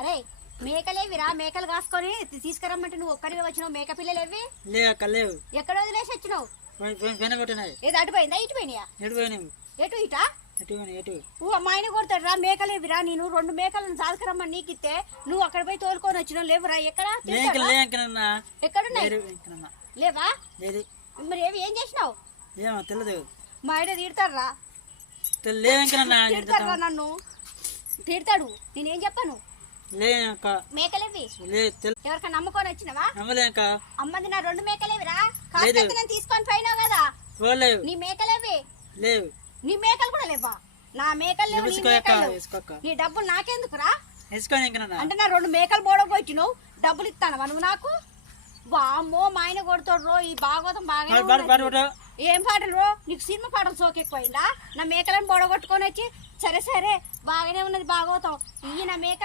అరే మేకలేవిరా, మేకలు కాసుకొని తీసుకురమ్మంటే నువ్వు ఒక్కడిగా వచ్చినావు. మేక పిల్లలేవి లే అక్క లేవు. ఎక్కడ వదిలేసి వచ్చినావు? పోయినాయి. ఏదో అటు పోయిందా ఇటు పోయినాయా? ఎటు పోయినాయి? ఎటు ఇటా? ఎటు మా ఆయన కొడతాడు రా. మేకలేవిరా, నేను 2 మేకలను సాదుకురమ్మని నీకు ఇస్తే నువ్వు అక్కడ పోయి తోలుకొని వచ్చినావు. లేవురా? ఎక్కడ ఎక్కడున్నాయి? లేవా? మరి ఏం చేసినావు? ఏమో తెలియదు. మా ఆయన తిడతారా? తిడతారా? నన్ను తిడతాడు. నేనేం చెప్పను. మేకలేవి ఎవరికైనా నమ్ముకొని వచ్చినవా? అమ్మది నా 2 మేకలేవిరా. కాస్త నేను తీసుకొని పోయినావు కదా. నీ మేకలేవి లేవు. నీ మేకలు కూడా లేవా? నా మేకలు లేవు. నీ డబ్బులు నాకెందుకురా? అంటే నా 2 మేకలు బోడగొచ్చినావు, డబ్బులు ఇస్తానవా నువ్వు నాకు? వామ్మో మా ఆయన కొడుతాడు. ఈ భాగవతం బాగా ఏం పాటలు? నీకు సినిమా పాటలు సోకెక్కువైందా? నా మేకలను బోడగొట్టుకొని వచ్చి సరే బాగానే ఉన్నది భాగవతం. ఈ నా మేక